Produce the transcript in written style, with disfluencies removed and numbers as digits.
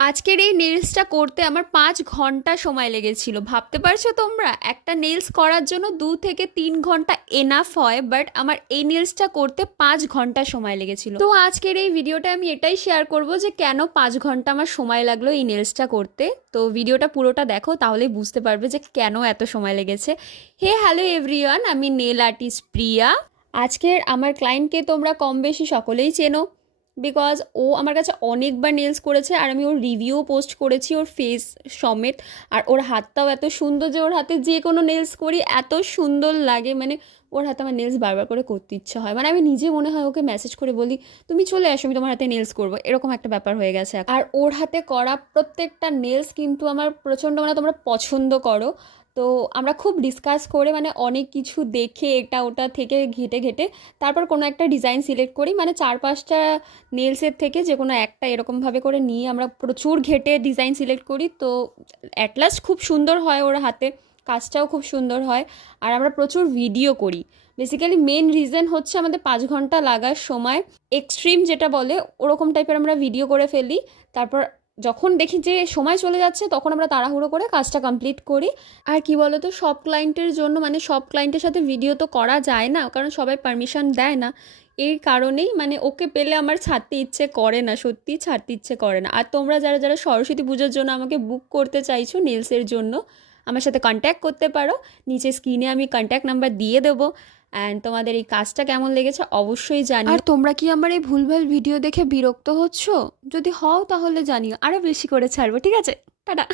আজকের এই নেলসটা করতে আমার 5 ঘন্টা সময় লেগেছিল। ভাবতে পারছো তোমরা? একটা নেলস করার জন্য 2 থেকে 3 ঘন্টা এনাফ হয়, বাট আমার এই নেলসটা করতে 5 ঘন্টা সময় লেগেছিল। তো আজকের এই ভিডিওটা আমি এটাই শেয়ার করব যে কেন 5 ঘন্টা আমার সময় লাগলো এই নেলসটা করতে। তো ভিডিওটা পুরোটা দেখো, তাহলেই বুঝতে পারবে যে কেন এত সময় লেগেছে। হ্যালো এভরিওয়ান, আমি নেল আর্টিস্ট প্রিয়া। আজকের আমার ক্লায়েন্টকে তোমরা কম বেশি সকলেই চেনো, বিকজ ও আমার কাছে অনেকবার নেলস করেছে আর আমি ওর রিভিউ পোস্ট করেছি ওর ফেস সমেত। আর ওর হাতটাও এত সুন্দর যে ওর হাতে যে কোনো নেলস করি এত সুন্দর লাগে, মানে ওর হাতে আমার নেলস বারবার করে করতে ইচ্ছা হয়। মানে আমি নিজে মনে হয় ওকে মেসেজ করে বলি তুমি চলে আসো, আমি তোমার হাতে নেলস করবো, এরকম একটা ব্যাপার হয়ে গেছে। আর ওর হাতে করা প্রত্যেকটা নেলস কিন্তু আমার প্রচণ্ড, মানে তোমরা পছন্দ করো। তো আমরা খুব ডিসকাস করে, মানে অনেক কিছু দেখে এটা ওটা থেকে ঘেটে ঘেটে তারপর কোনো একটা ডিজাইন সিলেক্ট করি। মানে 4-5টা নেলসের থেকে যে কোনো একটা এরকমভাবে করে নিয়ে আমরা প্রচুর ঘেটে ডিজাইন সিলেক্ট করি। তো অ্যাট লাস্ট খুব সুন্দর হয়, ওর হাতে কাজটাও খুব সুন্দর হয়। আর আমরা প্রচুর ভিডিও করি। বেসিক্যালি মেন রিজন হচ্ছে আমাদের 5 ঘন্টা লাগার সময় এক্সট্রিম যেটা বলে ওরকম টাইপের আমরা ভিডিও করে ফেলি। তারপর যখন দেখি যে সময় চলে যাচ্ছে তখন আমরা তাড়াহুড়ো করে কাজটা কমপ্লিট করি। আর কি বলো তো, সব ক্লায়েন্টের জন্য, মানে সব ক্লায়েন্টের সাথে ভিডিও তো করা যায় না, কারণ সবাই পারমিশন দেয় না। এই কারণেই মানে ওকে পেলে আমার ছাড়তে ইচ্ছে করে না, সত্যিই ছাড়তে ইচ্ছে করে না। আর তোমরা যারা যারা সরস্বতী পুজোর জন্য আমাকে বুক করতে চাইছো নেলসের জন্য, আমার সাথে কন্ট্যাক্ট করতে পারো। নিচে স্ক্রিনে আমি কন্ট্যাক্ট নাম্বার দিয়ে দেবো। অ্যান্ড তোমাদের এই কাজটা কেমন লেগেছে অবশ্যই জানিও। আর তোমরা কি আমার এই ভুলভাল ভিডিও দেখে বিরক্ত হচ্ছ? যদি হও তাহলে জানিও, আরও বেশি করে ছাড়বো, ঠিক আছে? টাটা।